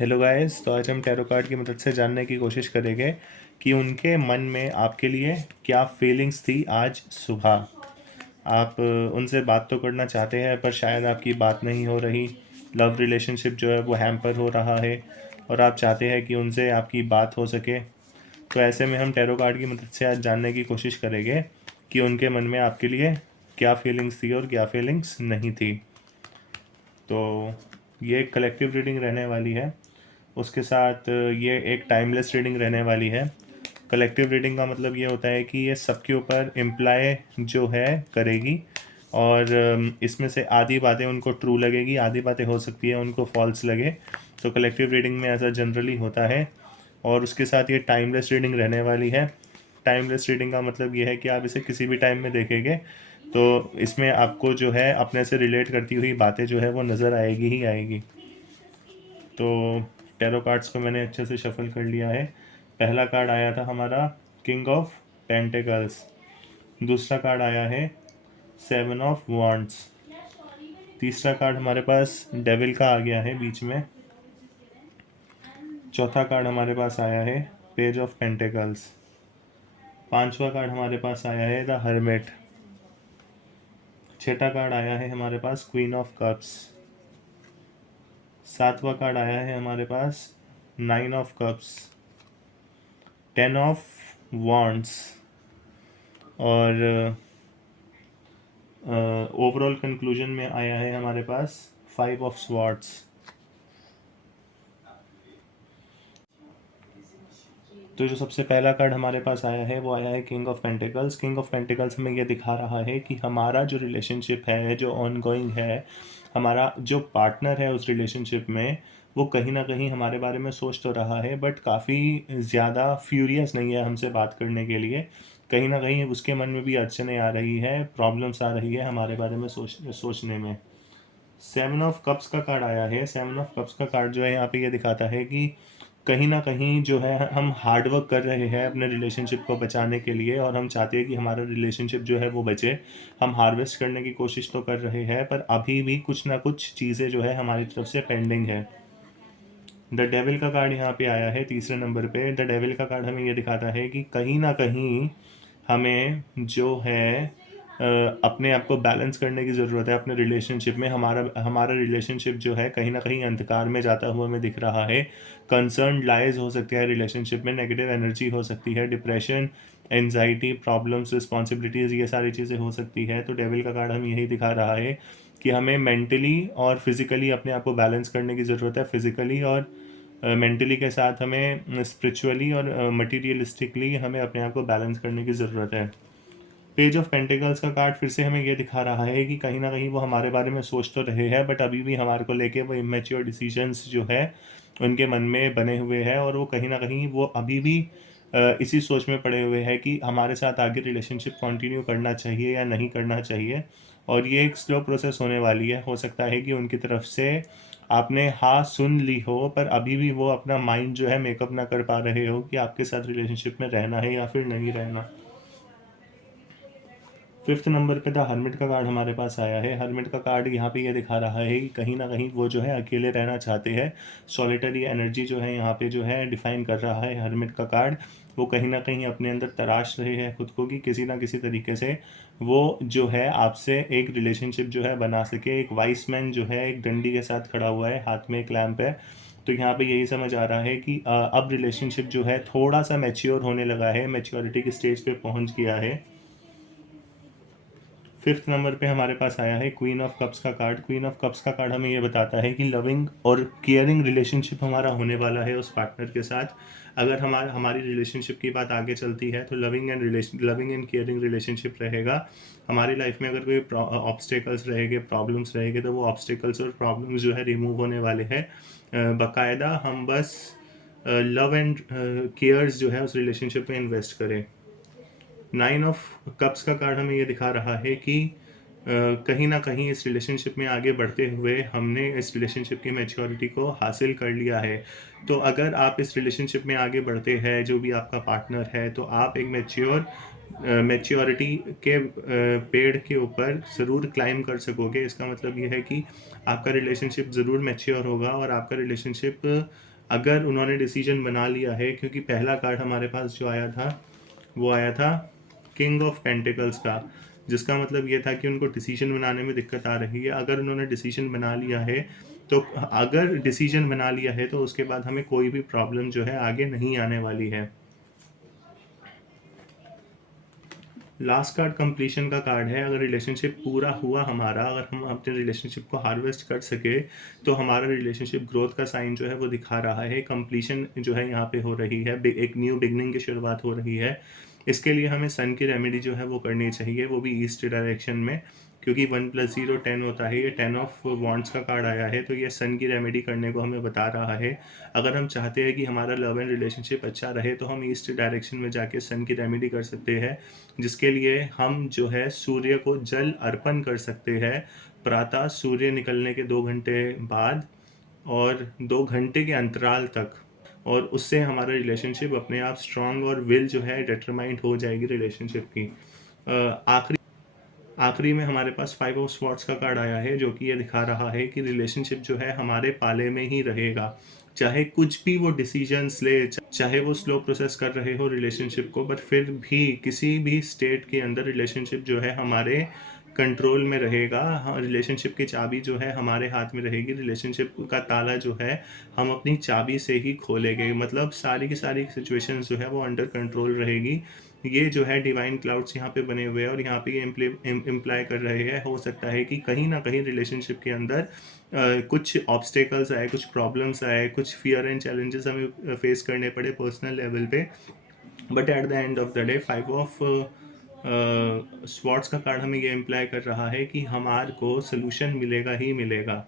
Hello guys, तो आज हम टैरो कार्ड की मदद से जानने की कोशिश करेंगे कि उनके मन में आपके लिए क्या फीलिंग्स थी आज सुबह। आप उनसे बात तो करना चाहते हैं पर शायद आपकी बात नहीं हो रही। लव रिलेशनशिप जो है वो हैम्पर हो रहा है और आप चाहते हैं कि उनसे आपकी बात हो सके। तो ऐसे में हम टैरो कार्ड की मदद से आज जानने की कोशिश करेंगे कि उनके मन में आपके लिए क्या फीलिंग्स थी और क्या फीलिंग्स नहीं थी। तो ये एक कलेक्टिव रीडिंग रहने वाली है। उसके साथ ये एक टाइमलेस रीडिंग रहने वाली है। कलेक्टिव रीडिंग का मतलब ये होता है कि ये सबके ऊपर इम्प्लाई जो है करेगी और इसमें से आधी बातें उनको ट्रू लगेगी, आधी बातें हो सकती है उनको फॉल्स लगे। तो कलेक्टिव रीडिंग में ऐसा जनरली होता है। और उसके साथ ये टाइमलेस रीडिंग रहने वाली है। टाइमलेस रीडिंग का मतलब ये है कि आप इसे किसी भी टाइम में देखेंगे तो इसमें आपको जो है अपने से रिलेट करती हुई बातें जो है वो नज़र आएगी ही आएगी। तो टैरो कार्ड्स को मैंने अच्छे से शफल कर लिया है। पहला कार्ड आया था हमारा किंग ऑफ पेंटिकल्स। दूसरा कार्ड आया है सेवन ऑफ वॉन्ड्स। तीसरा कार्ड हमारे पास डेविल का आ गया है बीच में। चौथा कार्ड हमारे पास आया है पेज ऑफ पेंटिकल्स। पांचवा कार्ड हमारे पास आया है द हर्मिट। छठा कार्ड आया है हमारे पास क्वीन ऑफ कप्स। सातवां कार्ड आया है हमारे पास nine of cups. 10 of wands. और ओवरऑल कंक्लूजन में आया है हमारे पास 5 ऑफ स्वॉर्ड्स। तो जो सबसे पहला कार्ड हमारे पास आया है वो आया है king of pentacles. King of pentacles हमें ये दिखा रहा है कि हमारा जो रिलेशनशिप है, जो ऑन गोइंग है, हमारा जो पार्टनर है उस रिलेशनशिप में, वो कहीं ना कहीं हमारे बारे में सोच तो रहा है बट काफ़ी ज़्यादा फ्यूरियस नहीं है हमसे बात करने के लिए। कहीं ना कहीं उसके मन में भी अड़चनें आ रही है, प्रॉब्लम्स आ रही है हमारे बारे में सोचने में। सेवन ऑफ कप्स का कार्ड आया है। सेवन ऑफ कप्स का कार्ड जो है यहाँ पे ये दिखाता है कि कहीं ना कहीं जो है हम हार्ड वर्क कर रहे हैं अपने रिलेशनशिप को बचाने के लिए और हम चाहते हैं कि हमारा रिलेशनशिप जो है वो बचे। हम हार्वेस्ट करने की कोशिश तो कर रहे हैं पर अभी भी कुछ ना कुछ चीज़ें जो है हमारी तरफ से पेंडिंग है। द डेविल का कार्ड यहाँ पे आया है तीसरे नंबर पे। द डेविल का कार्ड हमें ये दिखाता है कि कहीं ना कहीं हमें जो है अपने आप को बैलेंस करने की ज़रूरत है अपने रिलेशनशिप में। हमारा हमारा रिलेशनशिप जो है कहीं ना कहीं अंधकार में जाता हुआ हमें दिख रहा है। कंसर्न लाइज हो सकते हैं रिलेशनशिप में, नेगेटिव एनर्जी हो सकती है, डिप्रेशन, एनजाइटी, प्रॉब्लम्स, रिस्पॉन्सिबिलिटीज़, ये सारी चीज़ें हो सकती है। तो डेविल का कार्ड हमें यही दिखा रहा है कि हमें मेंटली और फिज़िकली अपने आप को बैलेंस करने की ज़रूरत है। फिज़िकली और मेंटली के साथ हमें स्पिरिचुअली और मटीरियलिस्टिकली हमें अपने आप को बैलेंस करने की ज़रूरत है। पेज ऑफ पेंटिकल्स का कार्ड फिर से हमें ये दिखा रहा है कि कहीं ना कहीं वो हमारे बारे में सोच तो रहे हैं बट अभी भी हमारे को लेके वो इमेच्योर डिसीजंस जो है उनके मन में बने हुए हैं और वो कहीं ना कहीं वो अभी भी इसी सोच में पड़े हुए हैं कि हमारे साथ आगे रिलेशनशिप कंटिन्यू करना चाहिए या नहीं करना चाहिए। और ये एक स्लो प्रोसेस होने वाली है। हो सकता है कि उनकी तरफ से आपने हाँ सुन ली हो पर अभी भी वो अपना माइंड जो है मेकअप ना कर पा रहे हो कि आपके साथ रिलेशनशिप में रहना है या फिर नहीं रहना। फिफ्थ नंबर पे द हर्मिट का कार्ड हमारे पास आया है। हर्मिट का कार्ड यहाँ पे ये दिखा रहा है कि कहीं ना कहीं वो जो है अकेले रहना चाहते हैं। सॉलिटरी एनर्जी जो है यहाँ पे जो है डिफाइन कर रहा है हर्मिट का कार्ड। वो कहीं ना कहीं अपने अंदर तराश रहे हैं खुद को कि किसी ना किसी तरीके से वो जो है आपसे एक रिलेशनशिप जो है बना सके। एक वाइस मैन जो है एक डंडी के साथ खड़ा हुआ है, हाथ में एक लैम्प है। तो यहाँ पे यही समझ आ रहा है कि अब रिलेशनशिप जो है थोड़ा सा मैच्योर होने लगा है, मैच्योरिटी की स्टेज पे पहुँच गया है। फिफ्थ नंबर पे हमारे पास आया है क्वीन ऑफ कप्स का कार्ड। क्वीन ऑफ कप्स का कार्ड हमें ये बताता है कि लविंग और केयरिंग रिलेशनशिप हमारा होने वाला है उस पार्टनर के साथ। अगर हमारी रिलेशनशिप की बात आगे चलती है तो लविंग एंड केयरिंग रिलेशनशिप रहेगा। हमारी लाइफ में अगर कोई ऑब्स्टेकल्स रहेंगे, प्रॉब्लम्स रहेंगे तो वो ऑब्स्टेकल्स और प्रॉब्लम्स जो है रिमूव होने वाले हैं। बाकायदा हम बस लव एंड केयर्स जो है उस रिलेशनशिप में इन्वेस्ट करें। नाइन ऑफ कप्स का कार्ड हमें ये दिखा रहा है कि कहीं ना कहीं इस रिलेशनशिप में आगे बढ़ते हुए हमने इस रिलेशनशिप की मैच्योरिटी को हासिल कर लिया है। तो अगर आप इस रिलेशनशिप में आगे बढ़ते हैं, जो भी आपका पार्टनर है, तो आप एक मैच्योर मैच्योरिटी के पेड़ के ऊपर ज़रूर क्लाइम कर सकोगे। इसका मतलब ये है कि आपका रिलेशनशिप ज़रूर मैच्योर होगा और आपका रिलेशनशिप, अगर उन्होंने डिसीजन बना लिया है, क्योंकि पहला कार्ड हमारे पास जो आया था वो आया था किंग ऑफ पेंटिकल्स का, जिसका मतलब ये था कि उनको डिसीजन बनाने में दिक्कत आ रही है। अगर उन्होंने डिसीजन बना लिया है तो अगर डिसीजन बना लिया है तो उसके बाद हमें कोई भी प्रॉब्लम जो है आगे नहीं आने वाली है। लास्ट कार्ड कंप्लीशन का कार्ड है। अगर रिलेशनशिप पूरा हुआ हमारा, अगर हम अपने रिलेशनशिप को हार्वेस्ट कर सके तो हमारा रिलेशनशिप ग्रोथ का साइन जो है वो दिखा रहा है। कंप्लीशन जो है यहाँ पे हो रही है, एक न्यू बिगनिंग की शुरुआत हो रही है। इसके लिए हमें सन की रेमेडी जो है वो करनी चाहिए, वो भी ईस्ट डायरेक्शन में, क्योंकि 1+0 10 होता है। ये 10 ऑफ वॉन्ड्स का कार्ड आया है, तो ये सन की रेमेडी करने को हमें बता रहा है। अगर हम चाहते हैं कि हमारा लव एंड रिलेशनशिप अच्छा रहे तो हम ईस्ट डायरेक्शन में जाके सन की रेमेडी कर सकते हैं, जिसके लिए हम जो है सूर्य को जल अर्पण कर सकते हैं प्रातः सूर्य निकलने के 2 घंटे बाद और 2 घंटे के अंतराल तक, और उससे हमारा रिलेशनशिप अपने आप स्ट्रांग और विल जो है डिटरमाइंड हो जाएगी रिलेशनशिप की। आखिरी आखिरी में हमारे पास 5 ऑफ स्वॉर्ड्स का कार्ड आया है, जो कि ये दिखा रहा है कि रिलेशनशिप जो है हमारे पाले में ही रहेगा। चाहे कुछ भी वो डिसीजंस ले, चाहे वो स्लो प्रोसेस कर रहे हो रिलेशनशिप को, बट फिर भी किसी भी स्टेट के अंदर रिलेशनशिप जो है हमारे कंट्रोल में रहेगा। हाँ, रिलेशनशिप की चाबी जो है हमारे हाथ में रहेगी। रिलेशनशिप का ताला जो है हम अपनी चाबी से ही खोलेंगे। मतलब सारी की सारी सिचुएशंस जो है वो अंडर कंट्रोल रहेगी। ये जो है डिवाइन क्लाउड्स यहाँ पे बने हुए हैं और यहाँ पे ये इम्प्लाई कर रहे हैं, हो सकता है कि कहीं ना कहीं रिलेशनशिप के अंदर कुछ ऑब्स्टेकल्स आए, कुछ प्रॉब्लम्स आए, कुछ फियर एंड चैलेंजेस हमें फेस करने पड़े पर्सनल लेवल पे, but at the end of the day 5 of swords का कार्ड हमें ये इम्प्लाई कर रहा है कि हमारे को सोल्यूशन मिलेगा ही मिलेगा।